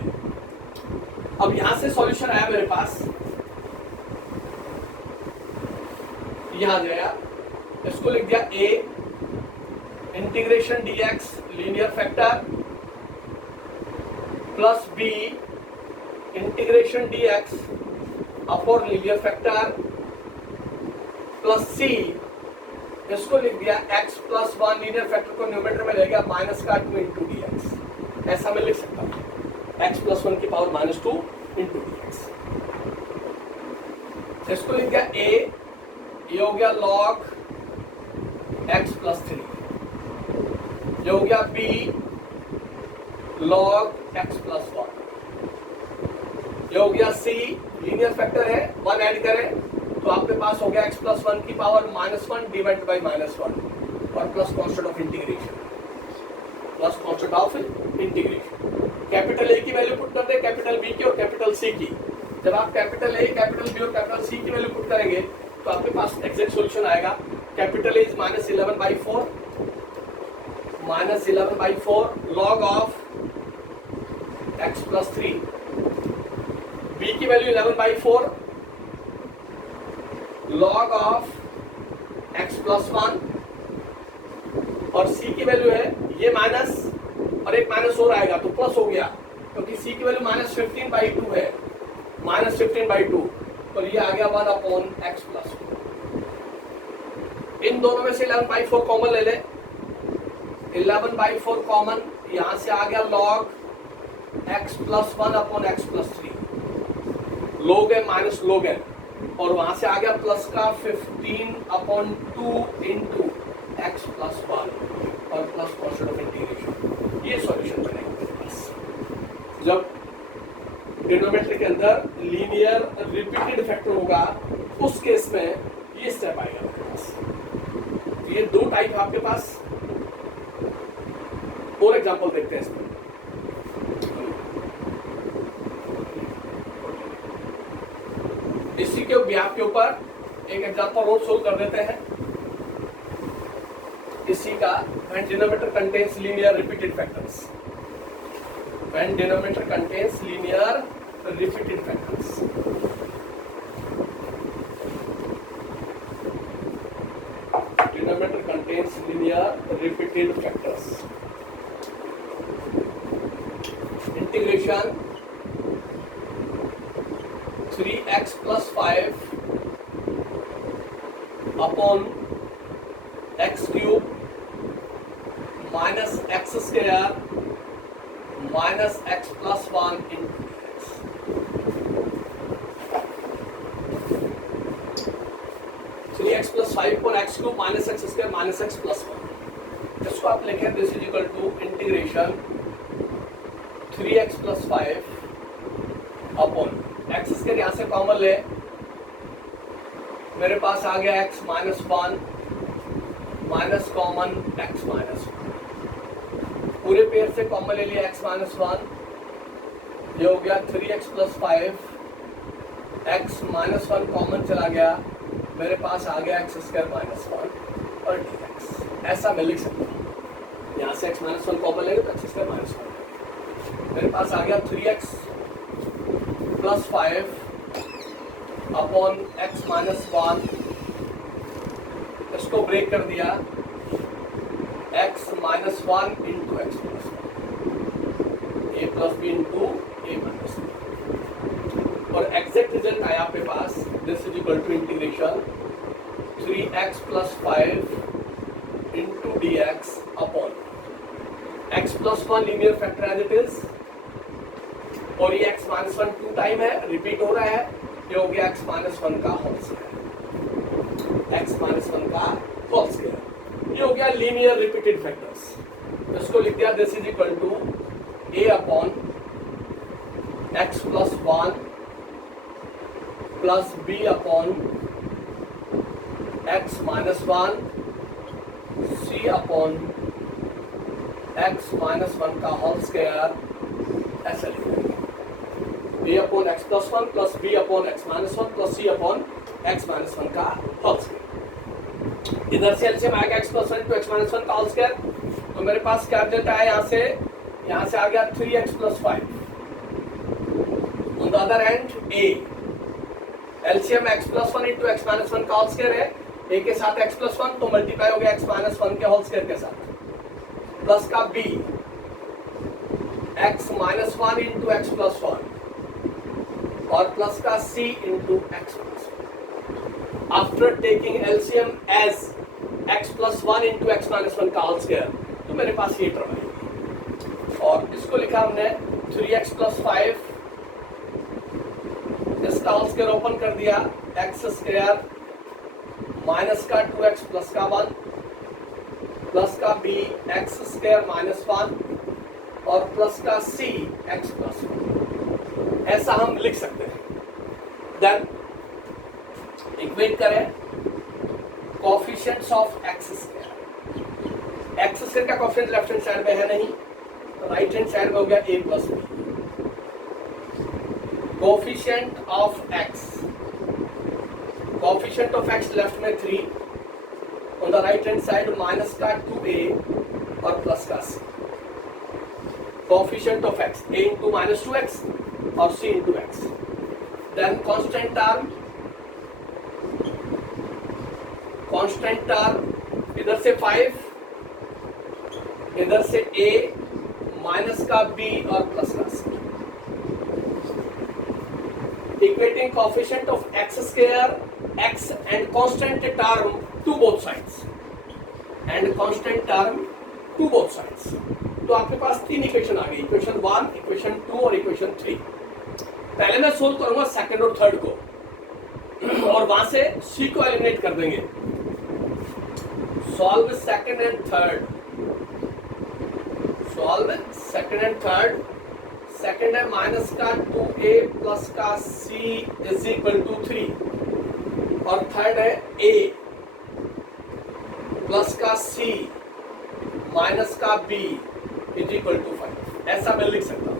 अब यहां से सॉल्यूशन आया मेरे पास, यहां गया, इसको लिख दिया a integration dx linear factor plus b integration dx upon linear factor plus c, इसको लिख दिया x प्लस 1 लीनियर फैक्टर को न्यूमरेटर में ले गया माइनस का 2 इंटू dx। ऐसा मैं लिख सकता हूं, x प्लस 1 की पावर माइनस 2 इंटू dx। इसको लिख दिया a, ये हो गया log x प्लस 3, ये हो गया b log x प्लस 1, ये हो गया c लीनियर फैक्टर है, 1 ऐड करें तो आपके पास हो गया x प्लस 1 की power minus 1 divide by minus 1 और plus constant of integration, plus constant of integration. Capital A की वैल्यू पुट कर दे, कैपिटल बी की और कैपिटल सी की। जब आप कैपिटल ए, कैपिटल बी और कैपिटल सी की वैल्यू पुट करेंगे तो आपके पास एग्जैक्ट सॉल्यूशन आएगा। Capital A is minus 11 by 4, minus 11 by 4 log of x plus 3, b की value 11 by 4 log of x plus 1 और c की वैल्यू है ये माइनस और एक माइनस और आएगा तो प्लस हो गया, क्योंकि c की वैल्यू माइनस 15 बाई 2 है, माइनस 15 बाई 2 और ये आ गया 1 अपॉन x प्लस 2। इन दोनों में से 11 बाई 4 कॉमन ले ले, 11 बाई 4 कॉमन, यहां से आ गया log x plus 1 upon x plus 3, लोग है माइनस लोग है, और वहां से आ गया प्लस का 15 अपॉन 2 इंटू x प्लस 1 और प्लस कॉन्स्टेंट ऑफ इंटीग्रेशन। ये सॉल्यूशन बनेगा मेरे पास जब डिनोमिनेटर के अंदर लीनियर रिपीटेड फैक्टर होगा, उस केस में ये स्टेप आएगा मेरे पास। ये दो टाइप आपके पास, और एग्जांपल देखते हैं इसमें। इसी के ब्याह के ऊपर एक एग्जांपल और सोल्व कर देते हैं। इसी का when denominator contains linear repeated factors, when denominator contains linear repeated factors, denominator contains linear repeated factors, integration 3x plus 5 upon x cube minus x square minus x plus 1 into x. 3x plus 5 upon x cube minus x square minus x plus 1. इसको आप लिखें this is equal to integration 3x plus 5 upon x square यहाँ से common ले, मेरे पास आ गया x minus 1 minus common x minus 1, पूरे पेयर से कॉमन ले लिया x माइनस 1, ये हो गया 3x plus 5, x minus 1 common चला गया, मेरे पास आ गया x स्क्वायर माइनस 1 और dx. ऐसा मैं लिख सकता हूँ, यहाँ से x माइनस 1 कॉमन लेंगे तो x स्क्वायर माइनस 1, मेरे पास आ गया 3x plus 5 upon x minus 1, इसको ब्रेक कर दिया x minus 1 into x plus 1, a plus b into a minus 1, और एग्जैक्ट रिजल्ट आया आपके पास this is equal to integration 3x plus 5 into d x upon x plus 1 linear factor as it is, और ये x minus 1 2 time है, repeat हो रहा है, ये हो गया x माइनस 1 का होल स्क्वायर, x माइनस 1 का होल स्क्वायर, ये हो गया लीनियर रिपीटेड फैक्टर्स. इसको लिख दिया this is equal to a upon x plus 1 plus b upon x minus 1 c upon x minus 1 का होल स्क्वायर, ऐसा लिखेंगे a upon x plus 1 plus b upon x minus 1 plus c upon x minus 1 का whole square. इधर से LCM आएगा x plus 1 to x minus 1 का whole square, तो मेरे पास क्या रिजल्ट आया, यहाँ से आ गया 3x plus 5. On the other and a LCM x plus 1 into x minus 1 का होल स्क्वायर है, a के साथ x प्लस 1 तो मल्टीप्लाई हो गया x माइनस 1 के होल स्क्वायर के साथ, प्लस का b x minus 1 into x plus 1 और प्लस का c into x plus 1. After taking LCM as x plus 1 into x minus 1 का होल स्क्वायर, तो मेरे पास ये टर्म है, और इसको लिखा हमने 3x प्लस 5, इसका होल स्क्वायर ओपन कर दिया, एक्स स्क्वायर माइनस का 2x प्लस का 1 प्लस का b एक्स स्क्वायर माइनस 1 और प्लस का c एक्स प्लस 1, ऐसा हम लिख सकते हैं. देन इक्वेट करें कोफिशिएंट्स ऑफ एक्स स्क्वायर का कोफिशिएंट लेफ्ट हैंड साइड में है नहीं, राइट हैंड साइड में हो गया a plus b. Coefficient of x left में 3, on the right hand side minus का 2a और प्लस का c. Coefficient of x a into minus 2x और c into x. Then constant term इधर से 5, इधर से a माइनस का b और प्लस का c. Equating coefficient of x square x and constant term to both sides तो आपके पास 3 इक्वेशन आ गई, इक्वेशन 1, इक्वेशन 2 और इक्वेशन 3. पहले मैं सोल्व करूंगा सेकंड और थर्ड को, और वहां से c को एलिमिनेट कर देंगे. Solve second and third. Second है माइनस का 2a प्लस का c इज इक्वल टू 3, और थर्ड है a प्लस का c माइनस का b इज इक्वल टू 5. ऐसा मैं लिख सकता हूँ.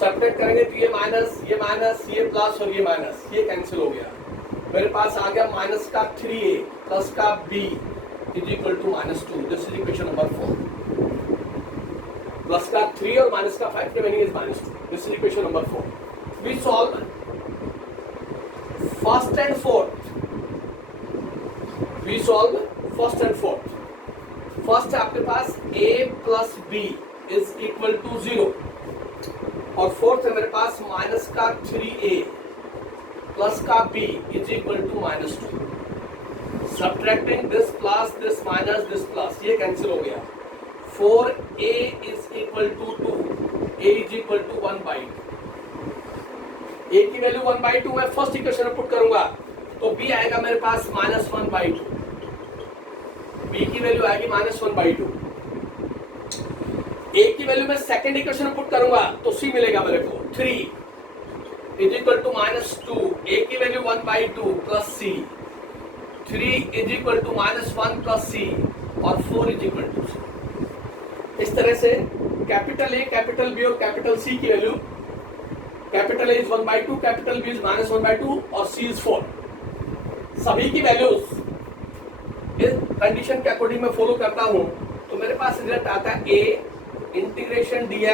सब्ट्रैक्ट करेंगे तो ये माइनस, ये प्लस और ये माइनस, ये कैंसिल हो गया. मेरे पास आ गया माइनस का 3a प्लस का b is equal to -2. This is equation number 4. Plus का 3 और माइनस का 5 remaining is -2. This is equation number 4. We solve first and fourth. First है आपके पास a plus b is equal to 0, और fourth है मेरे पास माइनस का 3a प्लस का b is equal to minus 2। Subtracting this minus this plus, ये cancel हो गया। 4a is equal to 2, a is equal to 1/2। a की वैल्यू 1/2 मैं फर्स्ट इक्वेशन में पुट करूंगा तो b आएगा मेरे पास -1/2। b की वैल्यू आएगी -1/2। a की वैल्यू मैं सेकंड इक्वेशन में पुट करूंगा तो c मिलेगा मेरे को 3 इज इक्वल टू -2। a की value 1/2 plus c, 3 is equal to -1 plus c और 4 इज इक्वल टू c। इस तरह से कैपिटल A, कैपिटल B और कैपिटल C की value, capital A is 1/2, capital B is -1/2 और C इज 4। सभी की वैल्यूज इस कंडीशन के अकॉर्डिंग मैं फॉलो करता हूं तो मेरे पास रिजल्ट आता है A इंटीग्रेशन dx